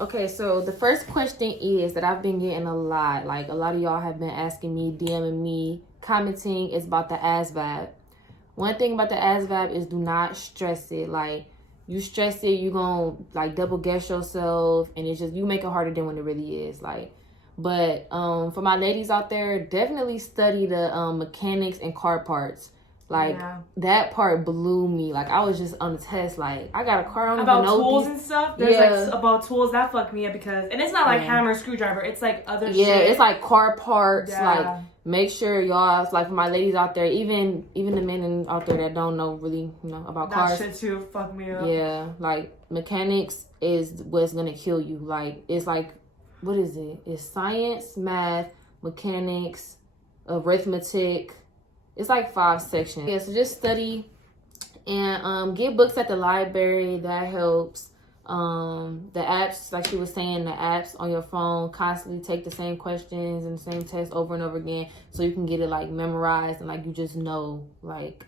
Okay, so the first question is that I've been getting a lot. Like, a lot of y'all have been asking me, DMing me, commenting, is about the ASVAB. One thing about the ASVAB is do not stress it. Like, you stress it, you gonna, like, double guess yourself, and it's just, you make it harder than when it really is. Like, but for my ladies out there, definitely study the mechanics and car parts. Like, that part blew me. Like, I was just on the test. Like, I got a car on about tools and stuff. There's like about tools that fucked me up because, and it's not like hammer, screwdriver. It's like other shit. Yeah, it's like car parts. Like, make sure y'all, like for my ladies out there, even the men out there that don't know really, about cars. That shit too fucked me up. Yeah, like mechanics is what's gonna kill you. Like, it's like, what is it? It's science, math, mechanics, arithmetic. It's like 5 sections. Yeah, so just study and get books at the library. That helps. The apps, like she was saying, the apps on your phone constantly take the same questions and the same test over and over again, so you can get it like memorized and like you just know like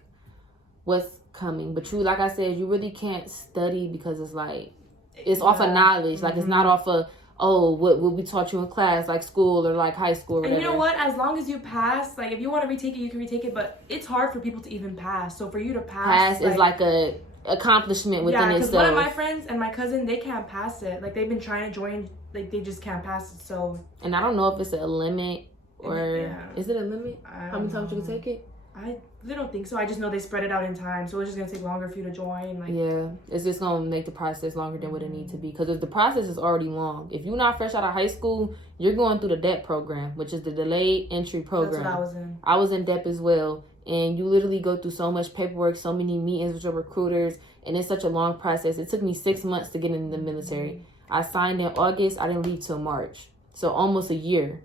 what's coming. But you, like I said, you really can't study because it's like it's off of knowledge. Like it's not off of what we taught you in class, like school or like high school or whatever. And you know what? As long as you pass, like if you want to retake it, you can retake it. But it's hard for people to even pass. So for you to pass is like a accomplishment within itself. Yeah, because one of my friends and my cousin, they can't pass it. Like they've been trying to join, like they just can't pass it. So. And I don't know if it's a limit or is it a limit? How many times you can take it? I don't think so. I just know they spread it out in time, so it's just gonna take longer for you to join. Like, yeah, it's just gonna make the process longer than what it needs to be. Because if the process is already long, if you're not fresh out of high school, you're going through the DEP program, which is the delayed entry program. That's what I was in. I was in DEP as well, and you literally go through so much paperwork, so many meetings with your recruiters, and it's such a long process. It took me 6 months to get in the military. I signed in August. I didn't leave till March, so almost a year.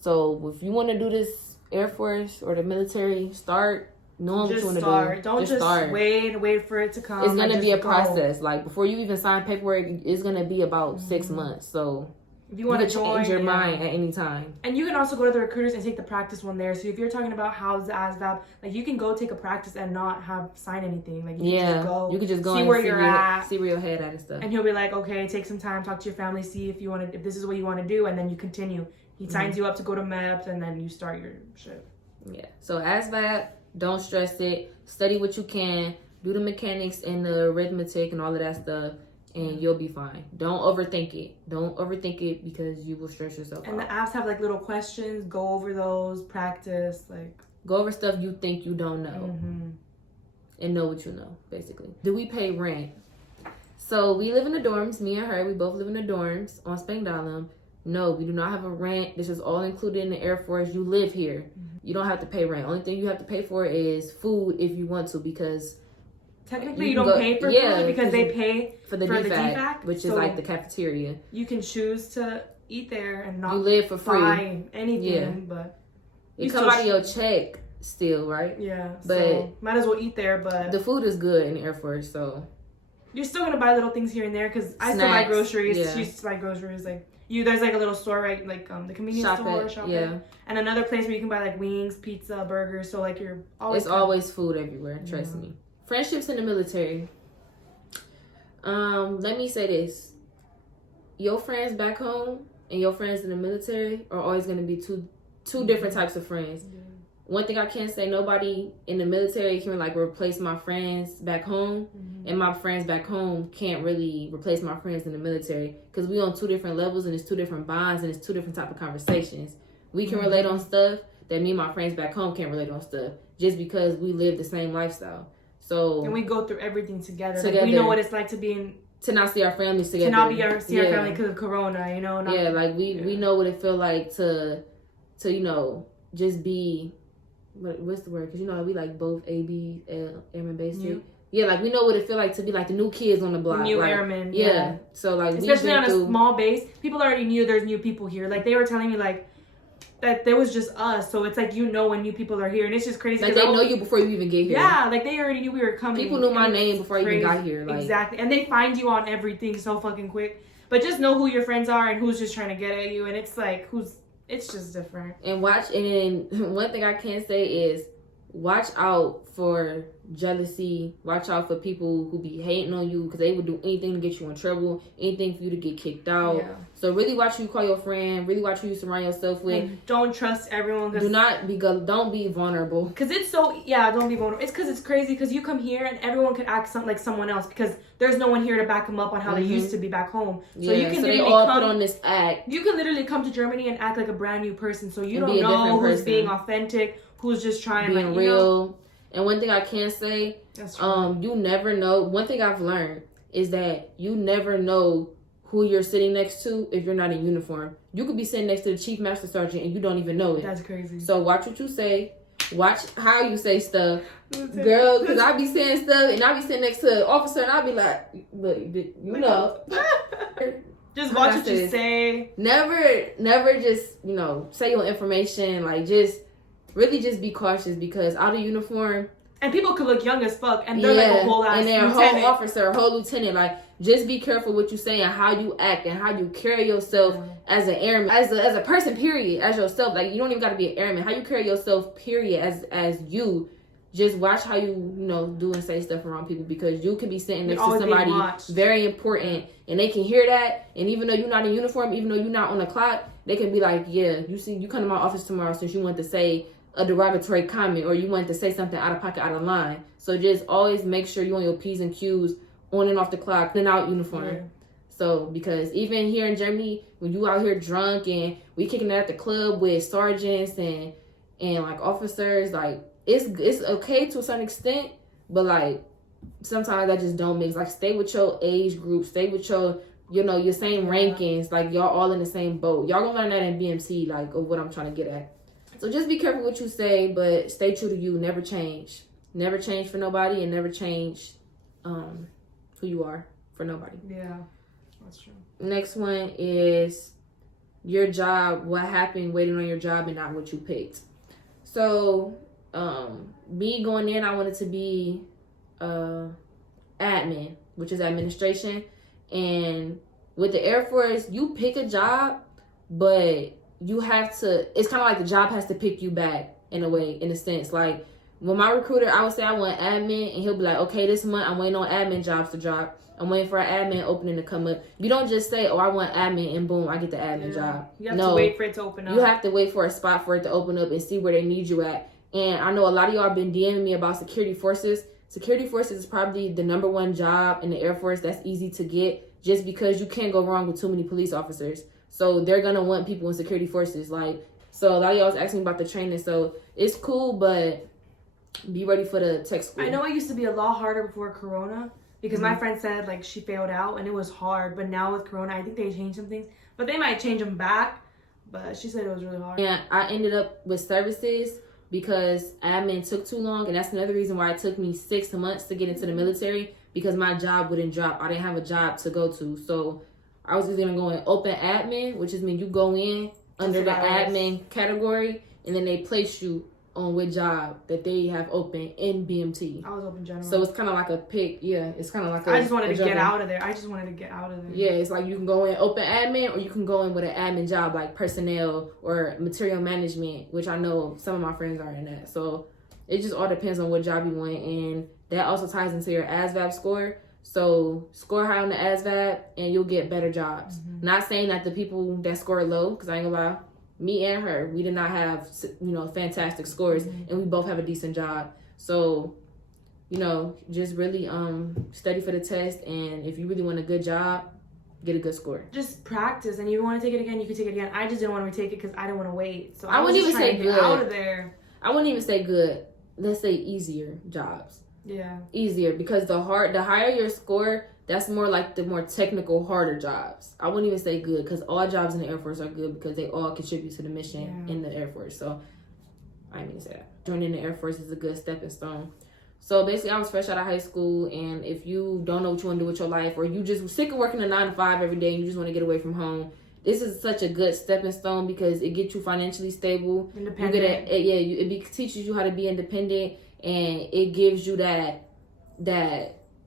So if you want to do this Air Force or the military, start knowing what you want to do. Don't just start. Wait for it to come. It's gonna be a process. Like before you even sign paperwork, it's gonna be about 6 months. So if you want to change your mind at any time. And you can also go to the recruiters and take the practice one there. So if you're talking about how's the ASVAB, like you can go take a practice and not have sign anything. Like you can just go see and where you're at, see where your head at and stuff. And he'll be like, okay, take some time, talk to your family, see if this is what you want to do, and then you continue. He signs you up to go to MEPS, and then you start your shit. Yeah. So ASVAB, don't stress it. Study what you can. Do the mechanics and the arithmetic and all of that stuff, and you'll be fine. Don't overthink it. Don't overthink it because you will stress yourself out. And the apps have like little questions. Go over those. Practice. Like go over stuff you think you don't know, and know what you know. Basically, do we pay rent? So we live in the dorms. Me and her, we both live in the dorms on Spangdahlem. No, we do not have a rent. This is all included in the Air Force. You live here. You don't have to pay rent. Only thing you have to pay for is food if you want to, because technically you don't pay for food because they pay for the DFAC, which is like the cafeteria. You can choose to eat there and not live for free. Buy anything, but it comes out of your check still, right? Yeah, but so might as well eat there. But the food is good in the Air Force, so you're still gonna buy little things here and there. Because I still buy groceries. She used to buy groceries like. There's like a little store, right? Like the convenience store, shop and another place where you can buy like wings, pizza, burgers. So like you're always always food everywhere. Trust me. Friendships in the military. Let me say this: your friends back home and your friends in the military are always going to be two different types of friends. One thing I can say, nobody in the military can like replace my friends back home, and my friends back home can't really replace my friends in the military, because we on 2 different levels and it's 2 different bonds and it's 2 different type of conversations. We can relate on stuff that me and my friends back home can't relate on stuff, just because we live the same lifestyle. So and we go through everything together. Like, we know what it's like to not see our families together. To not see our family because of Corona, you know. Like we know what it feel like to just be. What's the word? Because we like both AB, airman basic. Yeah, like we know what it feel like to be like the new kids on the block. New airmen. Yeah. So like especially on a small base, people already knew there's new people here. Like they were telling me like that there was just us. So it's like when new people are here, and it's just crazy. Like they know you before you even get here. Yeah, like they already knew we were coming. People knew my name before I even got here. Like. Exactly, and they find you on everything so fucking quick. But just know who your friends are and who's just trying to get at you, and it's like it's just different. And one thing I can say is watch out for jealousy. Watch out for people who be hating on you because they would do anything to get you in trouble, anything for you to get kicked out. Yeah. So really watch who you call your friend. Really watch who you surround yourself with. And don't trust everyone. Don't be vulnerable. Because it's so, don't be vulnerable. It's because it's crazy because you come here and everyone could act like someone else because there's no one here to back them up on how they used to be back home. So you can they all put on this act. You can literally come to Germany and act like a brand new person. So you don't know who's being authentic, who's just trying being real. And one thing I can say, you never know. One thing I've learned is that you never know who you're sitting next to if you're not in uniform. You could be sitting next to the chief master sergeant and you don't even know it. That's crazy. So watch what you say. Watch how you say stuff. Girl, because I be saying stuff and I be sitting next to an officer and I be like, look, you know. Just watch what you say. Never just, say your information. Like, really just be cautious because out of uniform. And people could look young as fuck and they're like a whole ass and they're lieutenant. A whole officer, a whole lieutenant. Like, just be careful what you say and how you act and how you carry yourself as an airman, as a person, period, as yourself. Like, you don't even got to be an airman. How you carry yourself, period, as you. Just watch how you, do and say stuff around people because you could be sitting next to somebody very important and they can hear that. And even though you're not in uniform, even though you're not on the clock, they can be like, yeah, you come to my office tomorrow since you want to say a derogatory comment or you want to say something out of pocket, out of line. So just always make sure you're on your P's and Q's on and off the clock, then out uniform. Yeah. So because even here in Germany, when you out here drunk and we kicking it at the club with sergeants and like officers, like it's okay to a certain extent, but like sometimes that just don't mix. Like stay with your age group, stay with your your same rankings, like y'all all in the same boat. Y'all gonna learn that in BMT, like of what I'm trying to get at. So just be careful what you say, but stay true to you. Never change. Never change for nobody and never change who you are for nobody. Yeah, that's true. Next one is your job. What happened waiting on your job and not what you picked. So me going in, I wanted to be admin, which is administration. And with the Air Force, you pick a job, but you have to, it's kind of like the job has to pick you back in a way, in a sense. Like when my recruiter, I would say I want admin and he'll be like, okay, this month I'm waiting on admin jobs to drop. I'm waiting for an admin opening to come up. You don't just say, oh, I want admin and boom, I get the admin job. You have to wait for it to open up. You have to wait for a spot for it to open up and see where they need you at. And I know a lot of y'all been DMing me about security forces. Security forces is probably the #1 job in the Air Force that's easy to get just because you can't go wrong with too many police officers. So they're going to want people in security forces. Like, so a lot of y'all was asking about the training. So it's cool, but be ready for the tech school. I know it used to be a lot harder before Corona because my friend said like she failed out and it was hard. But now with Corona, I think they changed some things. But they might change them back. But she said it was really hard. Yeah, I ended up with services because admin took too long. And that's another reason why it took me 6 months to get into the military because my job wouldn't drop. I didn't have a job to go to. So I was either going to go in open admin, which is mean you go in under the admin category, and then they place you on what job that they have open in BMT. I was open general. So it's kind of like a pick. Yeah, it's kind of like I just wanted to get out of there. Yeah, it's like you can go in open admin or you can go in with an admin job like personnel or material management, which I know some of my friends are in that. So it just all depends on what job you want, and that also ties into your ASVAB score. So score high on the ASVAB and you'll get better jobs. Mm-hmm. Not saying that the people that score low, because I ain't gonna lie, me and her, we did not have, fantastic scores, and we both have a decent job. So, just really study for the test, and if you really want a good job, get a good score. Just practice, and if you want to take it again, you can take it again. I just didn't want to retake it because I didn't want to wait. So I wouldn't even say good. Out of there. I wouldn't even say good. Let's say easier jobs. Yeah. Easier, because the higher your score, that's more like the more technical, harder jobs. I wouldn't even say good because all jobs in the Air Force are good because they all contribute to the mission in the Air Force. So I didn't mean to say that. Joining the Air Force is a good stepping stone. So basically, I was fresh out of high school, and if you don't know what you want to do with your life, or you just sick of working a 9 to 5 every day and you just want to get away from home, this is such a good stepping stone because it gets you financially stable. Independent. It teaches you how to be independent, and it gives you that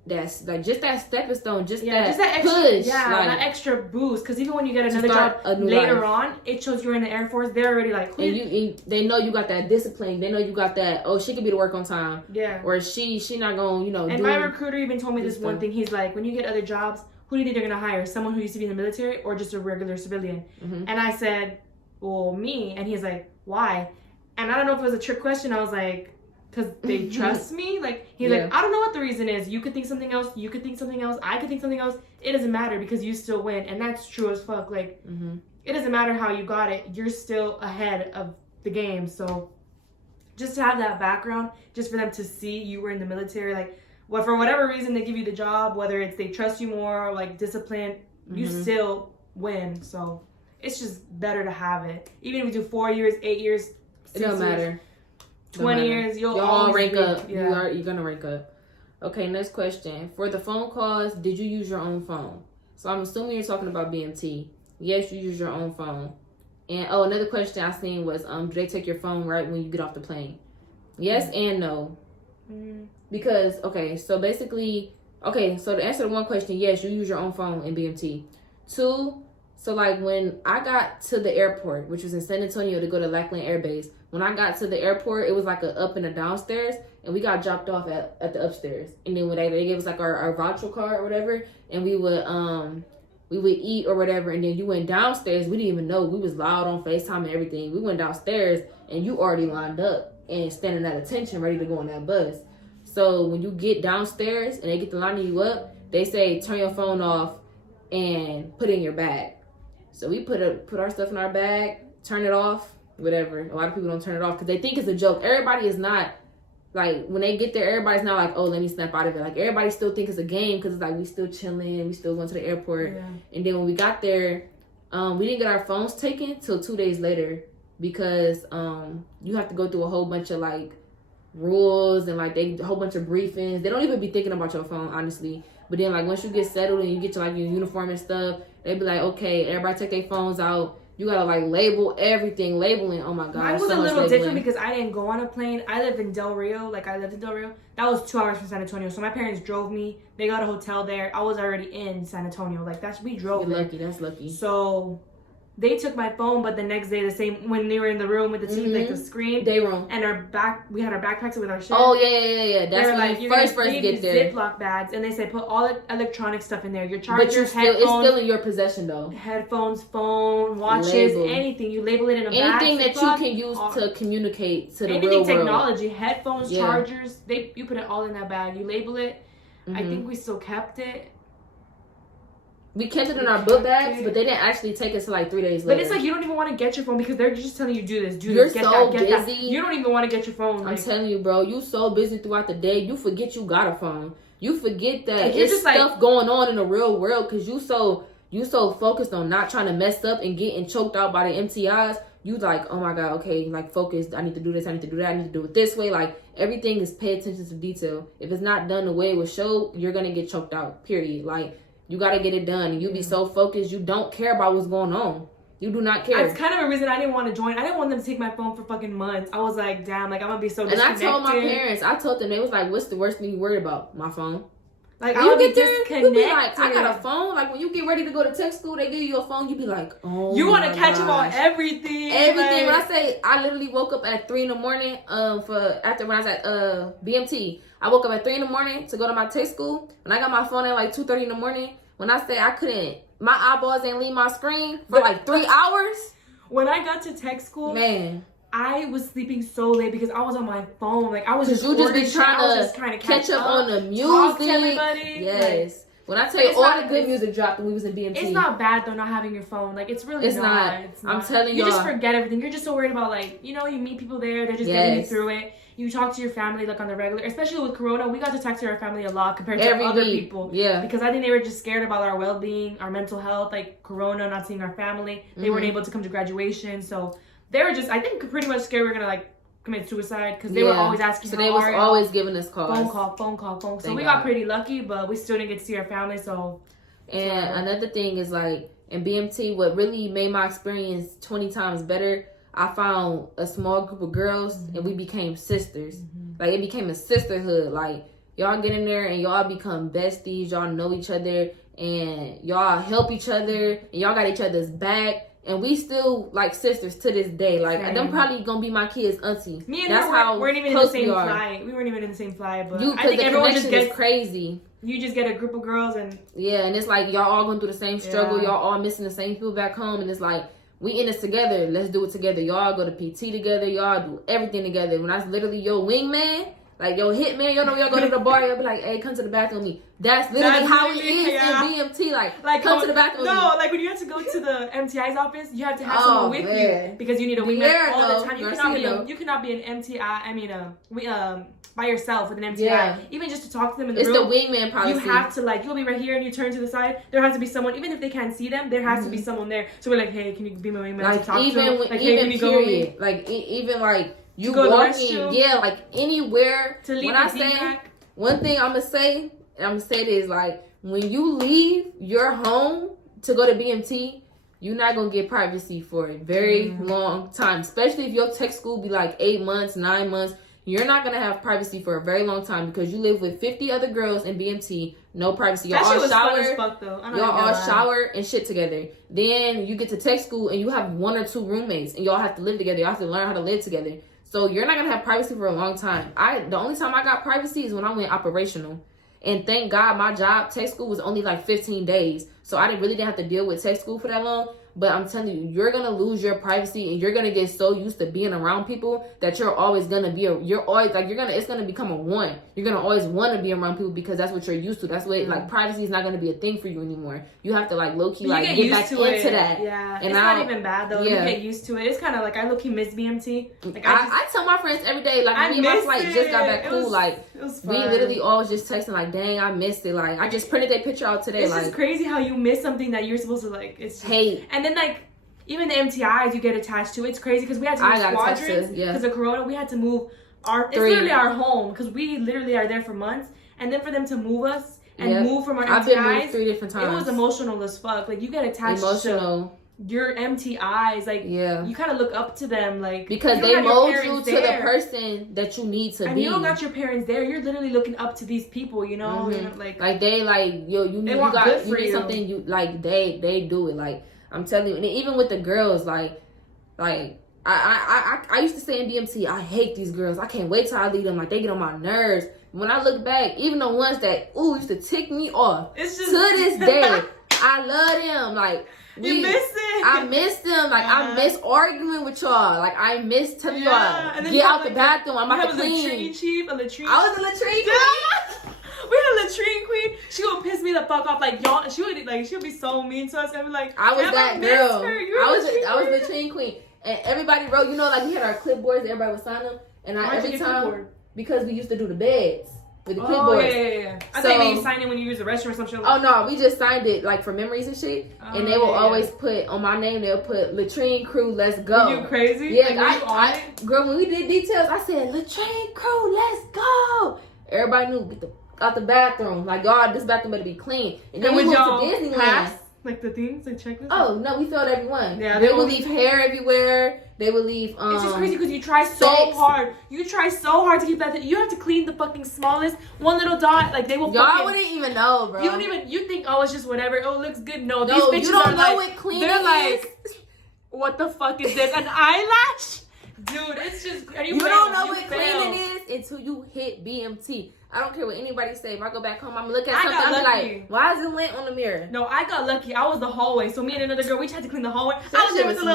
that's like just that stepping stone, just that extra push, that extra boost. Because even when you get another job later on, it shows you're in the Air Force. They're already like, and they know you got that discipline. They know you got that. Oh, she could be to work on time. Yeah. Or she not gonna And my recruiter even told me this one thing. He's like, when you get other jobs, who do you think they're gonna hire? Someone who used to be in the military or just a regular civilian? Mm-hmm. And I said, well, me. And he's like, why? And I don't know if it was a trick question. I was like, because they trust me. Like, he's like, I don't know what the reason is. You could think something else. You could think something else. I could think something else. It doesn't matter because you still win. And that's true as fuck. Like, it doesn't matter how you got it. You're still ahead of the game. So just to have that background, just for them to see you were in the military, like, for whatever reason they give you the job, whether it's they trust you more or like discipline, you still win. So it's just better to have it. Even if you do 4 years, 8 years, it don't matter. 20 years, you'll all rank up. Yeah. You're gonna rank up. Okay, next question. For the phone calls, did you use your own phone? So I'm assuming you're talking about BMT. Yes, you use your own phone. And another question I seen was, do they take your phone right when you get off the plane? Yes and no. Because so basically, so to answer the one question, yes, you use your own phone in BMT. 2, so like when I got to the airport, which was in San Antonio to go to Lackland Air Base, when I got to the airport, it was like a up and a downstairs, and we got dropped off at the upstairs. And then when they gave us like our voucher card or whatever, and we would eat or whatever, and then you went downstairs. We didn't even know. We was loud on FaceTime and everything. We went downstairs, and you already lined up and standing at attention, ready to go on that bus. So when you get downstairs and they get to lining you up, they say turn your phone off and put it in your bag. So we put our stuff in our bag, turn it off, whatever. A lot of people don't turn it off because they think it's a joke. Everybody is not, like, when they get there, everybody's not like, oh, let me snap out of it. Like, everybody still thinks it's a game because it's like we still chilling, we still going to the airport. Yeah. And then when we got there, we didn't get our phones taken till 2 days later because you have to go through a whole bunch of, like, rules and, like, a whole bunch of briefings. They don't even be thinking about your phone, honestly. But then, like, once you get settled and you get to, like, your uniform and stuff, they be like, okay, everybody take their phones out. You gotta, like, label everything. Labeling, oh my God. Mine was a little different because I didn't go on a plane. I lived in Del Rio. That was 2 hours from San Antonio. So my parents drove me. They got a hotel there. I was already in San Antonio. Like, we drove there. Lucky. That's lucky. So they took my phone, but the next day, when they were in the room with the TV, like the screen. Day room. And we had our backpacks with our shit. Oh, yeah. That's when like, you first get there. Ziploc bags, and they said put all the electronic stuff in there. Your charger, but it's still in your possession, though. Headphones, phone, watches, anything. You label it in a bag. Anything that you can use to communicate to the real world. Anything technology, headphones, chargers, you put it all in that bag. You label it. I think we still kept it. We kept it in our book bags, but they didn't actually take us to like 3 days later. But it's like you don't even want to get your phone because they're just telling you do this, You're get so that, busy. That. You don't even want to get your phone. I'm telling you, bro. You so busy throughout the day. You forget you got a phone. You forget that it's just stuff going on in the real world because you so focused on not trying to mess up and getting choked out by the MTIs. You like, oh my God, okay, like focus. I need to do this. I need to do that. I need to do it this way. Like everything is pay attention to detail. If it's not done the way it was showed, you're gonna get choked out. Period. Like. You got to get it done. And you be so focused. You don't care about what's going on. You do not care. That's kind of a reason I didn't want to join. I didn't want them to take my phone for fucking months. I was like, damn, like I'm going to be so disconnected. And I told my parents, they was like, what's the worst thing you worried about? My phone. Like, I would be disconnected. You be like, I got a phone. Like, when you get ready to go to tech school, they give you a phone. You be like, oh, you want to catch up on everything. Everything. Like, when I say, I literally woke up at 3 in the morning when I was at BMT. I woke up at 3 in the morning to go to my tech school. When I got my phone at like 2:30 in the morning, when I say I couldn't, my eyeballs ain't leave my screen for like 3 hours. When I got to tech school, man, I was sleeping so late because I was on my phone. Like I was just be trying to catch up on the music. Talk to everybody. Yes. Like, when I tell you all the good music dropped when we was in BMT. It's not bad though not having your phone. Like it's really not. It's not. I'm telling you. You just forget everything. You're just so worried about like, you meet people there. They're just getting you through it. You talk to your family like on the regular, especially with Corona. We got to talk to our family a lot compared to other people. Yeah. Because I think they were just scared about our well-being, our mental health, like Corona, not seeing our family. They weren't able to come to graduation. So they were just, I think, pretty much scared we were going to like commit suicide because they were always asking so they was always giving us calls. Phone call. So we got pretty lucky, but we still didn't get to see our family. So. And another thing is like in BMT, what really made my experience 20 times better, I found a small group of girls and we became sisters. Like it became a sisterhood. Like y'all get in there and y'all become besties. Y'all know each other and y'all help each other and y'all got each other's back. And we still like sisters to this day. Like, them probably gonna be my kids' auntie. Me and her weren't even in the same flight. We weren't even in the same flight, but I think everyone just gets crazy. You just get a group of girls and and it's like y'all all going through the same struggle. Y'all all missing the same people back home, and it's like we in this together. Let's do it together. Y'all go to PT together. Y'all do everything together. When I was literally your wingman, like your hitman, y'all know y'all go to the bar. Y'all be like, "Hey, come to the bathroom with me." That's literally how it is in BMT. Like come to the bathroom. No, like when you have to go to the MTI's office, you have to have someone with you because you need a wingman all the time. You cannot be an MTI. I mean, by yourself with an MTI. Yeah. Even just to talk to them in the room. It's the wingman policy. You have to you'll be right here and you turn to the side. There has to be someone, even if they can't see them, there has to be someone there. So we're like, hey, can you be my wingman? Like, to talk even to them? Like, even hey, period. Like, even like you go walking, like anywhere. To leave when I say one thing, I'm gonna say this: like when you leave your home to go to BMT, you're not gonna get privacy for a very long time. Especially if your tech school be like 8 months, 9 months. You're not gonna have privacy for a very long time because you live with 50 other girls in BMT. No privacy. Y'all all shower. Y'all all shower and shit together. Then you get to tech school and you have 1 or 2 roommates and y'all have to live together. Y'all have to learn how to live together. So you're not gonna have privacy for a long time. The only time I got privacy is when I went operational. And thank God my job, tech school, was only like 15 days. So I didn't have to deal with tech school for that long. But I'm telling you, you're going to lose your privacy and you're going to get so used to being around people that you're always going to be, it's going to become a one. You're going to always want to be around people because that's what you're used to. That's what, like, privacy is not going to be a thing for you anymore. You have to, like, low-key, like, get back into that. Yeah, and it's not even bad, though. Yeah. You get used to it. It's kind of like, I low-key miss BMT. Like, I tell my friends every day, like, me and my flight just got back cool. We literally always just texting, like, dang, I missed it. Like, I just printed that picture out today. It's just crazy how you miss something that you're supposed to, like, it's just, hate. And then, like, even the MTIs you get attached to, it's crazy because we had to move squadrons because of Corona. We had to move it's literally our home because we literally are there for months, and then for them to move us and move from our MTIs, I've been moved 3 different times. It was emotional as fuck. Like you get attached to your MTIs, like you kind of look up to them, like because they mold you to the person that you need to be. And you don't got your parents there. You're literally looking up to these people, you know, like they you need something you like. They do it like. I'm telling you, and even with the girls, like I used to say in BMT, I hate these girls. I can't wait till I leave them. Like they get on my nerves. When I look back, even the ones that used to tick me off, it's just to this day, I love them. Like you miss it. I miss them. Like I miss arguing with y'all. Like I miss telling y'all get out the bathroom. I'm about to clean. A latrine. I was a latrine queen. We had a latrine queen. She would piss me the fuck off. Like y'all, she would be so mean to us. And be like, I was that girl. I was the latrine queen. And everybody wrote, like we had our clipboards. Everybody would sign them. And every time because we used to do the beds with the clipboards. Yeah. I think maybe you signed it when you use the restroom or some shit. Oh no, we just signed it like for memories and shit. And they will always put on my name. They'll put latrine crew. Let's go. Were you crazy? Yeah, girl. When we did details, I said latrine crew. Let's go. Everybody knew. Get the out the bathroom, like y'all, this bathroom better be clean. And then we moved to Disneyland. Like the things, like checklist. Oh no, we filled everyone. Yeah, they would leave hair everywhere. They would leave. It's just crazy because you try so hard. You try so hard to keep that. You have to clean the fucking smallest one little dot. Like they will. Y'all wouldn't even know, bro. You don't even. You think it's just whatever. Oh, it looks good. No, these bitches you don't are know what cleaning They're like, what the fuck is this? An eyelash? Dude, it's just. You don't know what cleaning is until you hit BMT. I don't care what anybody say. If I go back home, I'm looking at something. I'm like, why is it lint on the mirror? No, I got lucky. I was the hallway. So me and another girl, we had to clean the hallway. I was there in the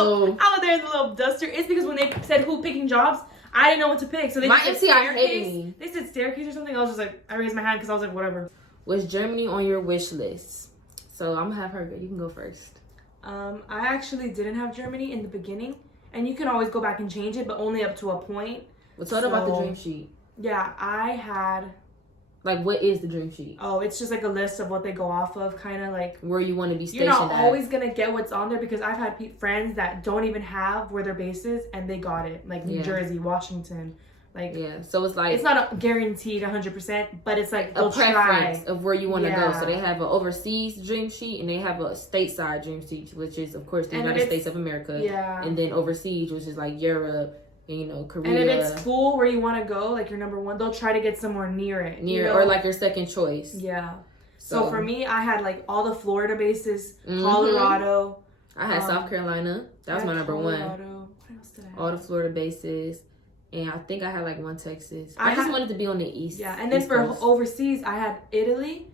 little duster. It's because when they said who picking jobs, I didn't know what to pick. So they said staircase. They said staircase or something. I was just like, I raised my hand because I was like, whatever. Was Germany on your wish list? So I'm gonna have her go. You can go first. I actually didn't have Germany in the beginning, and you can always go back and change it, but only up to a point. Well, tell them about the dream sheet. Yeah, I had. Like, what is the dream sheet? Oh, it's just like a list of what they go off of, kind of like where you want to be stationed. You're not always gonna get what's on there because I've had friends that don't even have where their base is and they got it, like New Jersey, Washington, like So it's like it's not a guaranteed 100%, but it's like a preference of where you want to go. So they have an overseas dream sheet and they have a stateside dream sheet, which is of course the United States of America. Yeah. And then overseas, which is like Europe, and, you know, Korea. And if it's school where you want to go, like your number one, they'll try to get somewhere near it. You know? Or like your second choice. Yeah. So for me, I had like all the Florida bases, Colorado. I had South Carolina. That was my number Colorado. one. What else did I have? All the Florida bases. And I think I had like one Texas. I just wanted to be on the east. Yeah, and then for overseas, I had Italy,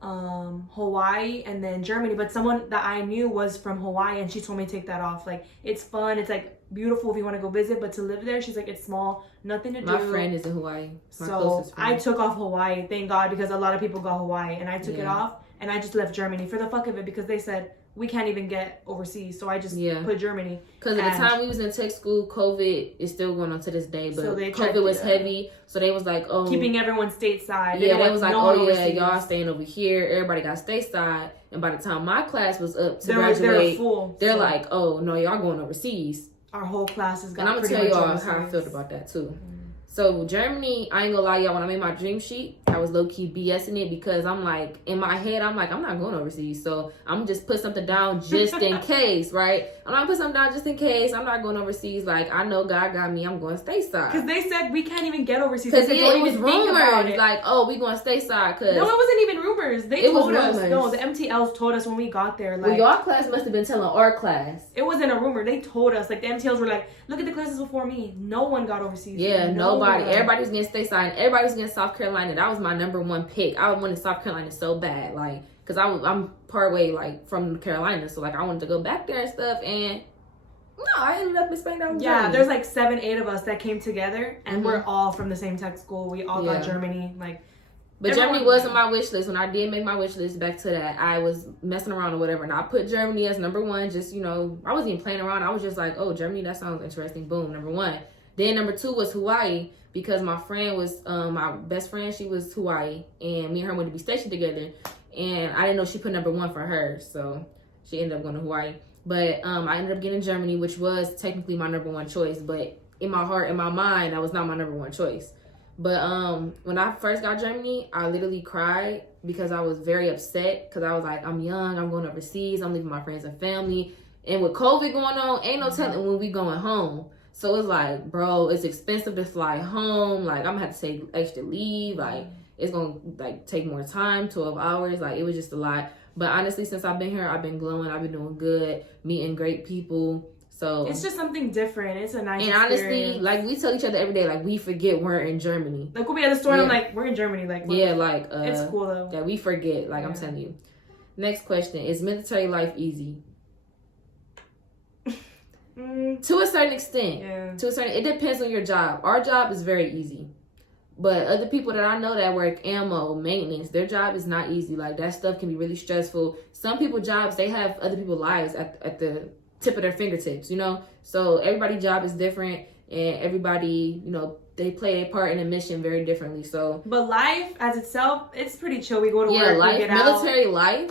Hawaii, and then Germany. But someone that I knew was from Hawaii, and she told me to take that off. Like, it's fun. It's like beautiful if you want to go visit, but to live there, she's like, it's small, nothing to do. My friend is in Hawaii. So I took off Hawaii, thank God, because a lot of people go Hawaii, and I took it off, and I just left Germany for the fuck of it because they said we can't even get overseas. So I just put Germany. Because at the time we was in tech school, COVID is still going on to this day, but so COVID was heavy. So they was like, oh, keeping everyone stateside. Yeah, they was like, oh yeah, y'all staying over here. Everybody got stateside. And by the time my class was up to graduate, they're like, oh no, y'all going overseas. Our whole class is. And I'm gonna tell y'all how I felt about that too. So Germany, I ain't gonna lie, y'all, when I made my dream sheet, I was low-key BSing it because I'm like, in my head, I'm like, I'm not going overseas. So I'm just put something down just in case, right? I'm not put something down just in case. I'm not going overseas. Like, I know God got me. I'm going stateside. Because they said we can't even get overseas. Because it was rumors. Like, oh, we going stateside. Cause no, it wasn't even rumors. They told us. No, the MTLs told us when we got there. Like, well, y'all class must have been telling our class. It wasn't a rumor. They told us. Like, the MTLs were like, look at the classes before me. No one got overseas. Yeah, nobody. Everybody was getting stateside. Everybody was getting South Carolina. That was my number one pick. I wanted South Carolina so bad. Like, because I'm part way, like, from Carolina. So, like, I wanted to go back there and stuff. And no, I ended up in Spain. Yeah, there's like 7-8 of us that came together. And we're all from the same tech school. We all got Germany. Like, but Germany wasn't my wish list. When I did make my wish list, back to that, I was messing around or whatever. And I put Germany as number one. Just, you know, I wasn't even playing around. I was just like, oh, Germany, that sounds interesting. Boom, number one. Then number two was Hawaii. Because my friend was, my best friend, she was Hawaii. And me and her went to be stationed together. And I didn't know she put number one for her. So she ended up going to Hawaii. But I ended up getting Germany, which was technically my number one choice. But in my heart, in my mind, that was not my number one choice. But when I first got Germany, I literally cried because I was very upset. Because I was like, I'm young, I'm going overseas, I'm leaving my friends and family. And with COVID going on, ain't no telling when we going home. So it's like, bro, it's expensive to fly home. Like, I'm gonna have to take extra leave. Like, it's gonna like take more time, 12 hours. Like, it was just a lot. But honestly, since I've been here, I've been glowing. I've been doing good, meeting great people. So it's just something different. It's a nice experience. Honestly, like, we tell each other every day, like, we forget we're in Germany. Like, we'll be at the store and I'm like, we're in Germany. Like, like, it's cool though. Yeah, we forget. Like, I'm telling you. Next question: is military life easy? To a certain extent. It depends on your job. Our job is very easy, but other people that I know that work ammo maintenance, their job is not easy. Like, that stuff can be really stressful. Some people jobs, they have other people's lives at the tip of their fingertips, you know. So everybody's job is different, and everybody, you know, they play their part in a mission very differently. So, but life as itself, it's pretty chill. We go to work, we get out. Military life,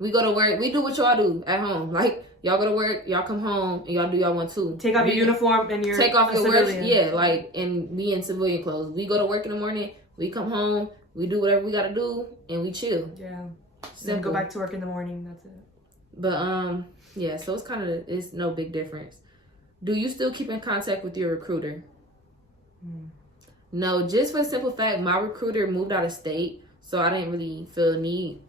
we go to work, we do what y'all do at home. Like, y'all go to work, y'all come home, and y'all do y'all want to. Take off your uniform and take off your work. Yeah, like, and be in civilian clothes. We go to work in the morning, we come home, we do whatever we gotta do, and we chill. Yeah. Then go back to work in the morning. That's it. But yeah, so it's no big difference. Do you still keep in contact with your recruiter? No, just for the simple fact, my recruiter moved out of state, so I didn't really feel the need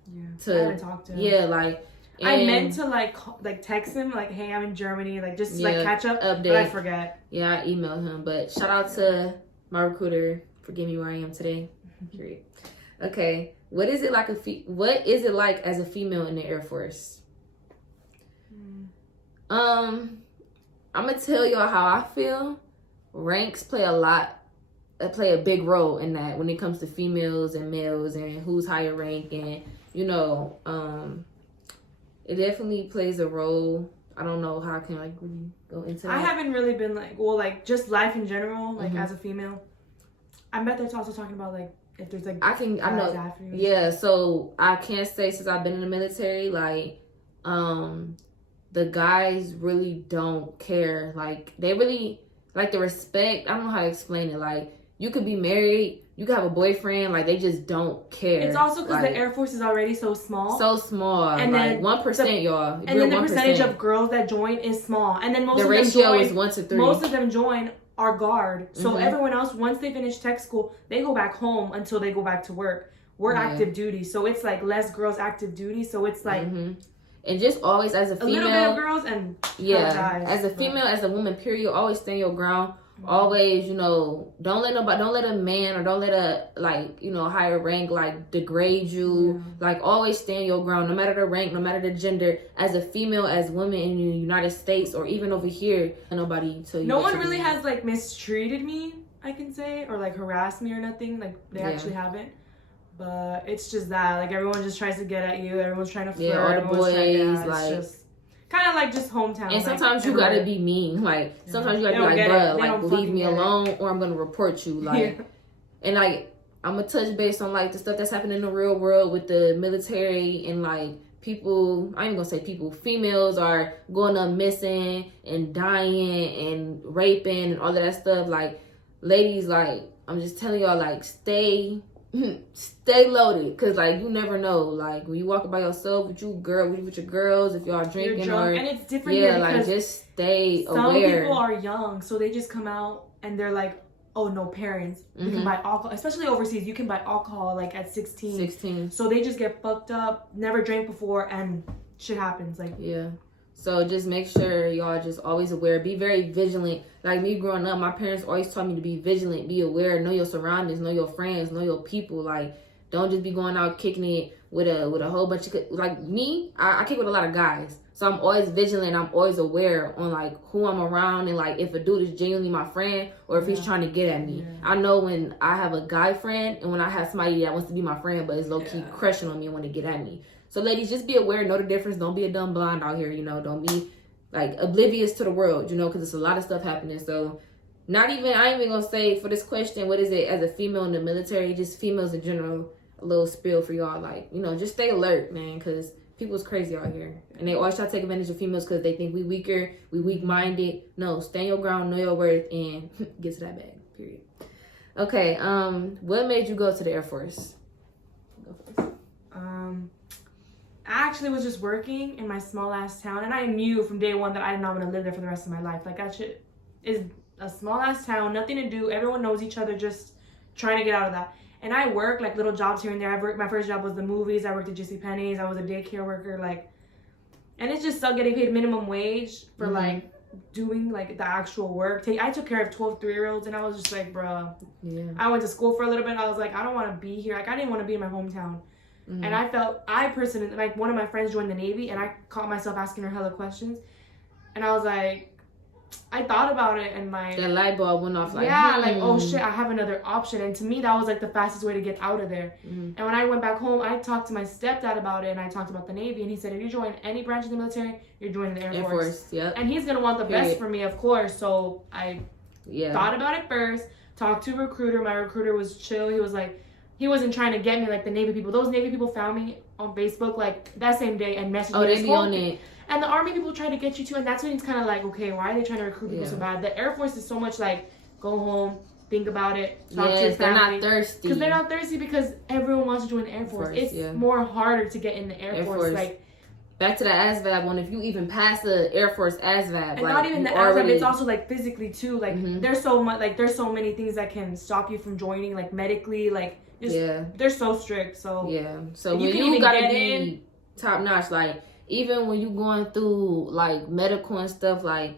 to talk to him. Yeah, like. I meant to like text him like, hey, I'm in Germany, like just like catch up, update. But I forget. Yeah, I emailed him, but shout out to my recruiter for getting me where I am today. Great. Okay, what is it like as a female in the Air Force? I'm gonna tell y'all how I feel. Ranks play a big role in that when it comes to females and males and who's higher rank, and you know, it definitely plays a role. I don't know how I can like really go into that. I haven't really been like just life in general, like as a female. I bet that's also talking about like if there's like I know. Yeah, so I can't say since I've been in the military, like the guys really don't care. Like, they really like the respect. I don't know how to explain it. Like, you could be married, you could have a boyfriend, like they just don't care. It's also because the Air Force is already so small. So small. And like 1%, y'all. And then the percentage of girls that join is small. And then most the of them ratio join, is 1 to 3. Most of them join are guard. So everyone else, once they finish tech school, they go back home until they go back to work. We're active duty. So it's like less girls active duty. So it's like and just always as a female, a little bit of girls and guys, as a female, as a woman, period, always stand your ground. Always, you know, don't let a man or don't let a, like, you know, higher rank, like, degrade you. Like, always stand your ground, no matter the rank, no matter the gender. As a female, as women in the United States or even over here, nobody tell you. No one really has, like, mistreated me, I can say, or, like, harassed me or nothing. Like, they actually haven't. But it's just that, like, everyone just tries to get at you. Everyone's trying to flirt. Yeah, all the boys, like, just kind of like just hometown. And sometimes you gotta be mean. Like, sometimes you gotta be like, bruh, like, leave me alone or I'm gonna report you. Like, and like, I'm gonna touch base on like the stuff that's happening in the real world with the military and like people, I ain't gonna say people, females are going up missing and dying and raping and all of that stuff. Like, ladies, like, I'm just telling y'all, like, stay loaded, because like you never know, like when you walk by yourself with your girls, if y'all drinking or and it's different here like just stay aware. Some people are young, so they just come out and they're like, oh, no parents, you can buy alcohol, especially overseas, you can buy alcohol like at 16, so they just get fucked up, never drank before, and shit happens. Like, so just make sure y'all just always aware. Be very vigilant. Like me growing up, my parents always taught me to be vigilant, be aware, know your surroundings, know your friends, know your people. Like, don't just be going out kicking it with a whole bunch of, like me, I kick with a lot of guys. So I'm always vigilant. I'm always aware on like who I'm around and like if a dude is genuinely my friend or if he's trying to get at me. I know when I have a guy friend and when I have somebody that wants to be my friend but is low key crushing on me and want to get at me. So ladies, just be aware, know the difference. Don't be a dumb blonde out here, you know. Don't be like oblivious to the world, you know, because there's a lot of stuff happening. So I ain't even gonna say for this question, what is it as a female in the military, just females in general, a little spiel for y'all. Like, you know, just stay alert, man, because people's crazy out here. And they always try to take advantage of females because they think we weaker, we weak-minded. No, stand your ground, know your worth, and get to that bag, period. Okay, what made you go to the Air Force? Go first. I actually was just working in my small ass town, and I knew from day one that I did not want to live there for the rest of my life. Like, that shit is a small ass town, nothing to do, everyone knows each other, just trying to get out of that. And I worked like little jobs here and there. My first job was the movies. I worked at j.bxby. I was a daycare worker, like, and it's just getting paid minimum wage for like doing like the actual work. I took care of 12 3-year-olds, and I was just like, bruh. I went to school for a little bit. I was like, I don't want to be here. Like, I didn't want to be in my hometown. And I personally, like, one of my friends joined the Navy, and I caught myself asking her hella questions, and I was like, I thought about it, and that light bulb went off. Like, like, oh shit, I have another option. And to me, that was like the fastest way to get out of there. And when I went back home, I talked to my stepdad about it, and I talked about the Navy, and he said, if you join any branch of the military, you're joining the Air Force. And he's gonna want the best for me, of course. So I thought about it first, talked to a recruiter. My recruiter was chill. He was like, he wasn't trying to get me like the Navy people. Those Navy people found me on Facebook like that same day and messaged me. Oh, they be on it. And the Army people try to get you too, and that's when it's kind of like, okay, why are they trying to recruit people so bad? The Air Force is so much like, go home, think about it, talk to your family. They're not thirsty. Because they're not thirsty because everyone wants to join the Air Force. It's more harder to get in the Air Force. Like, back to the ASVAB one, if you even pass the Air Force ASVAB, and like, not even the ASVAB, it's also like physically too. Like, there's so much, like, there's so many things that can stop you from joining, like medically, like, they're so strict. So so when you gotta be top notch, like, even when you going through like medical and stuff, like,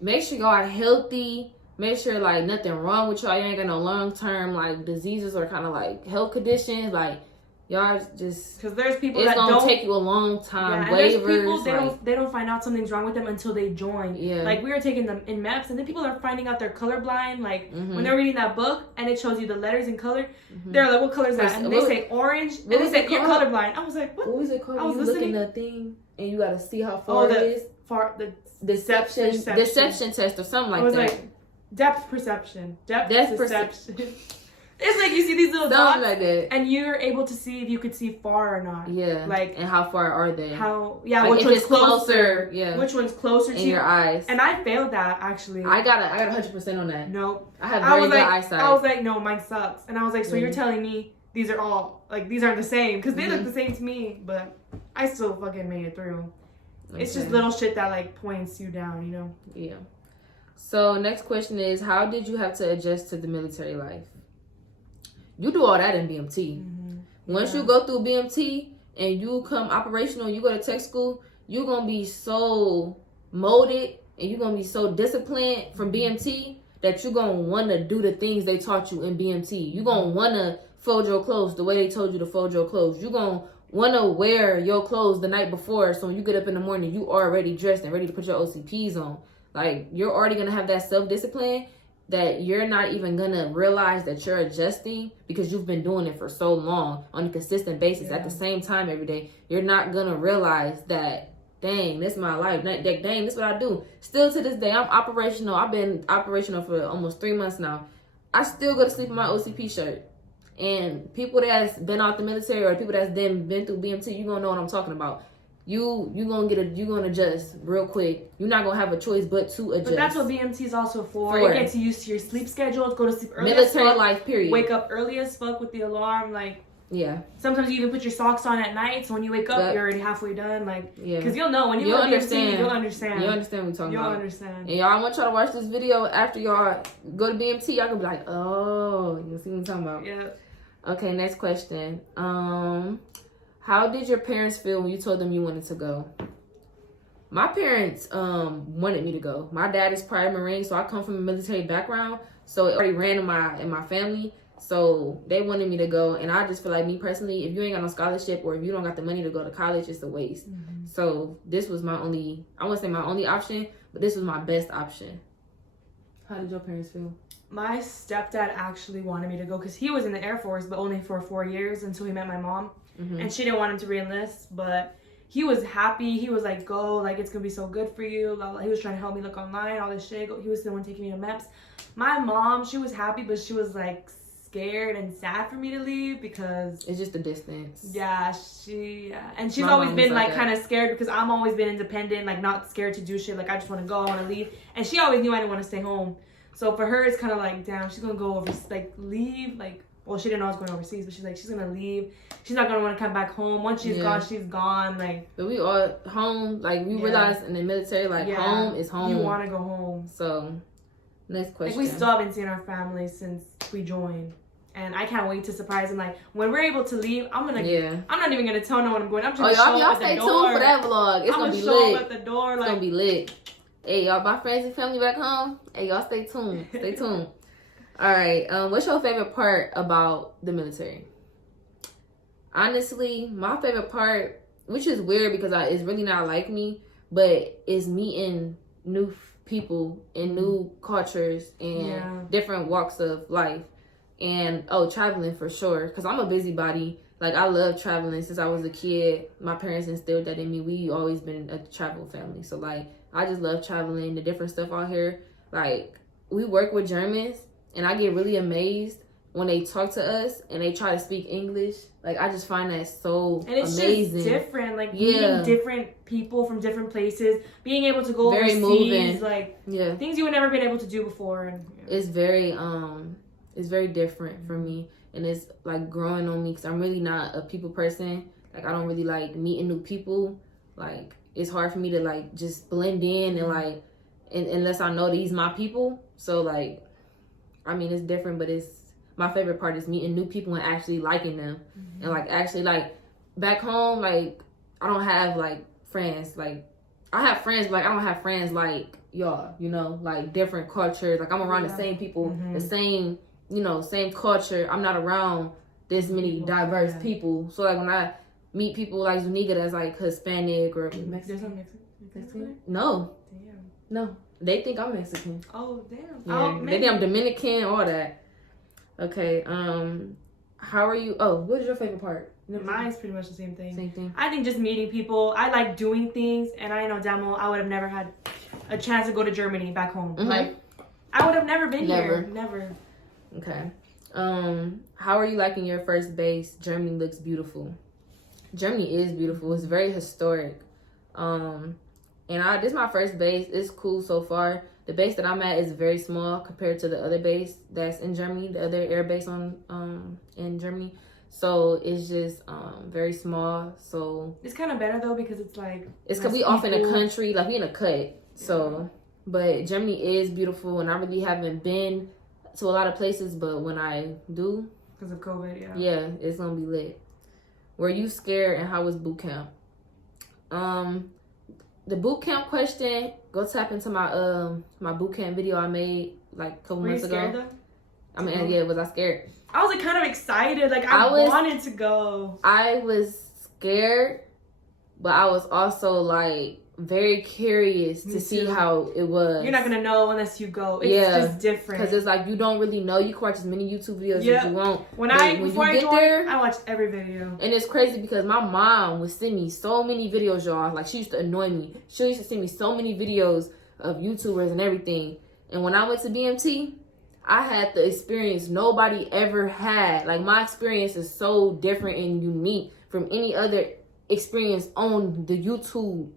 make sure y'all are healthy, make sure like nothing wrong with y'all, you ain't got no long-term like diseases or kind of like health conditions, like, y'all just, because there's people it's that gonna don't take you a long time. And there's people they don't find out something's wrong with them until they join. Like, we were taking them in MEPS, and then people are finding out they're colorblind. Like, when they're reading that book and it shows you the letters in color, they're like, what color is that? And they say orange, and they say, you're colorblind. I was like, what was it called? I was listening at the thing and you gotta see how far it is. The deception test or something like that. I was like, depth perception. It's like you see these little dots, like that, and you're able to see if you could see far or not. Yeah. Like, and how far are they? Like which one's closer? Yeah. Which one's closer to your eyes? And I failed that actually. I got 100% on that. Nope. I have very good eyesight. I was like, no, mine sucks. And I was like, so you're telling me these are all like these aren't the same because they look the same to me, but I still fucking made it through. Okay. It's just little shit that like points you down, you know? Yeah. So next question is, how did you have to adjust to the military life? You do all that in BMT. Once you go through BMT and you come operational, you go to tech school, you're going to be so molded and you're going to be so disciplined from BMT that you're going to want to do the things they taught you in BMT. You're going to want to fold your clothes the way they told you to fold your clothes. You're going to want to wear your clothes the night before, so when you get up in the morning, you already dressed and ready to put your OCPs on. Like, you're already going to have that self-discipline that you're not even going to realize that you're adjusting because you've been doing it for so long on a consistent basis at the same time every day. You're not going to realize that, dang, this is my life. Dang, this is what I do. Still to this day, I'm operational. I've been operational for almost 3 months now. I still go to sleep in my OCP shirt. And people that's been out the military or people that's been through BMT, you gonna know what I'm talking about. You gonna adjust real quick. You're not gonna have a choice but to adjust. But that's what BMT is also for. It gets you used to your sleep schedule. Go to sleep early. Military as fuck, life, period. Wake up early as fuck with the alarm. Like, yeah. Sometimes you even put your socks on at night, so when you wake up, you're already halfway done. Like, yeah. Because you'll know when you go to BMT, you'll understand. You'll understand what we're talking about. You'll understand. And y'all, I want y'all to watch this video after y'all go to BMT. Y'all can be like, oh, you see what I'm talking about? Yeah. Okay, next question. How did your parents feel when you told them you wanted to go? My parents wanted me to go. My dad is prior Marine, so I come from a military background. So it already ran in my family. So they wanted me to go. And I just feel like, me personally, if you ain't got no scholarship or if you don't got the money to go to college, it's a waste. So this was my only, I wouldn't say my only option, but this was my best option. How did your parents feel? My stepdad actually wanted me to go because he was in the Air Force, but only for 4 years until he met my mom. And she didn't want him to re-enlist, but he was happy. He was like, go, like, it's going to be so good for you. He was trying to help me look online, all this shit. He was the one taking me to MEPS. My mom, she was happy, but she was like scared and sad for me to leave because it's just the distance. Yeah, and she's always been like kind of scared because I'm always been independent, like not scared to do shit. Like, I just want to go, I want to leave. And she always knew I didn't want to stay home. So for her, it's kind of like, damn, she's going to go over, like, leave. Like, well, she didn't know I was going overseas, but she's like, she's going to leave. She's not going to want to come back home. Once she's gone, she's gone. Like, but we all home. Like, we realize in the military, like, home is home. You want to go home. So, next question. Like, we still haven't seen our family since we joined. And I can't wait to surprise them. Like, when we're able to leave, I'm not even gonna tell no one I'm going. I'm just gonna show up at the door. Y'all stay tuned for that vlog. It's gonna be lit. Show up at the door. Like, it's gonna be lit. Hey, y'all, my friends and family back home. Hey, y'all, stay tuned. Stay tuned. All right. What's your favorite part about the military? Honestly, my favorite part, which is weird because it's really not like me, but is meeting new people and new cultures and different walks of life. And, traveling for sure. Because I'm a busybody. Like, I love traveling. Since I was a kid, my parents instilled that in me. We always been a travel family. So, like, I just love traveling, the different stuff out here. Like, we work with Germans, and I get really amazed when they talk to us and they try to speak English. Like, I just find that so amazing. And it's just different. Like, meeting different people from different places, being able to go overseas. Moving. Like, things you would never been able to do before. And it's very different for me. And it's, like, growing on me because I'm really not a people person. Like, I don't really like meeting new people. Like, it's hard for me to, like, just blend in and, like, unless I know these my people. So, like, I mean, it's different, but my favorite part is meeting new people and actually liking them. And, like, actually, like, back home, like, I don't have, like, friends. Like, I have friends, but, like, I don't have friends like y'all, you know, like, different cultures. Like, I'm around the same people, the same, you know, same culture. I'm not around this many diverse people. So, like, when I meet people like Zuniga that's, like, Hispanic or Mexican. No. Damn. No. They think I'm Mexican. Oh, damn. Yeah. They think I'm Dominican, all that. Okay. How are you? Oh, what is your favorite part? Mine's pretty much the same thing. Same thing. I think just meeting people. I like doing things, and I know damn well I would have never had a chance to go to Germany back home. Like, I would have never been here. Never. Okay. How are you liking your first base? Germany looks beautiful. Germany is beautiful. It's very historic. And this is my first base. It's cool so far. The base that I'm at is very small compared to the other base that's in Germany, the other air base in Germany. So it's just very small. So it's kind of better though because it's like it's because we off in the country, like we in a cut. So, but Germany is beautiful, and I really haven't been to a lot of places. But when I do, because of COVID, yeah, it's gonna be lit. Were you scared, and how was boot camp? The boot camp question, go tap into my my boot camp video I made like a couple months ago. Though? I mean, yeah, was I scared? I was like kind of excited. Like I wanted to go. I was scared, but I was also like very curious to see how it was. You're not gonna know unless you go. It's just different. Because it's like you don't really know. You can watch as many YouTube videos as you want. Before I joined, I watched every video. And it's crazy because my mom would send me so many videos, y'all. Like she used to annoy me. She used to send me so many videos of YouTubers and everything. And when I went to BMT, I had the experience nobody ever had. Like my experience is so different and unique from any other experience on the YouTube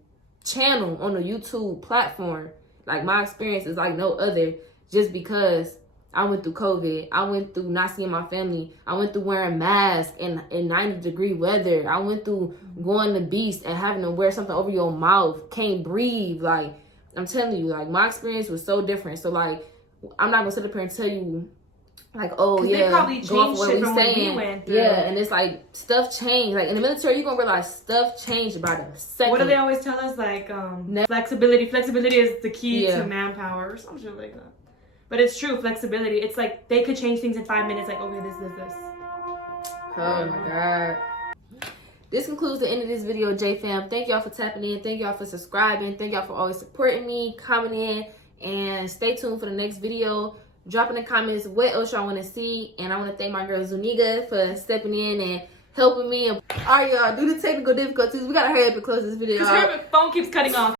channel, on the YouTube platform. Like my experience is like no other, just because I went through COVID. I went through not seeing my family. I went through wearing masks in 90-degree weather. I went through going to beast and having to wear something over your mouth, can't breathe. Like I'm telling you, like my experience was so different. So like I'm not gonna sit up here and tell you like, oh yeah, they probably changed shit from what we went through. Yeah, and it's like stuff changed. Like in the military, you're gonna realize stuff changed about a second. What do they always tell us? Like flexibility. Flexibility is the key to manpower or some shit like that. But it's true, flexibility. It's like they could change things in 5 minutes. Like, okay, this. Oh my god. This concludes the end of this video, J-Fam. Thank y'all for tapping in. Thank y'all for subscribing. Thank y'all for always supporting me, commenting, and stay tuned for the next video. Drop in the comments what else y'all want to see. And I want to thank my girl Zuniga for stepping in and helping me. All right, y'all, due to technical difficulties, we got to hurry up and close this video out. Because her phone keeps cutting off.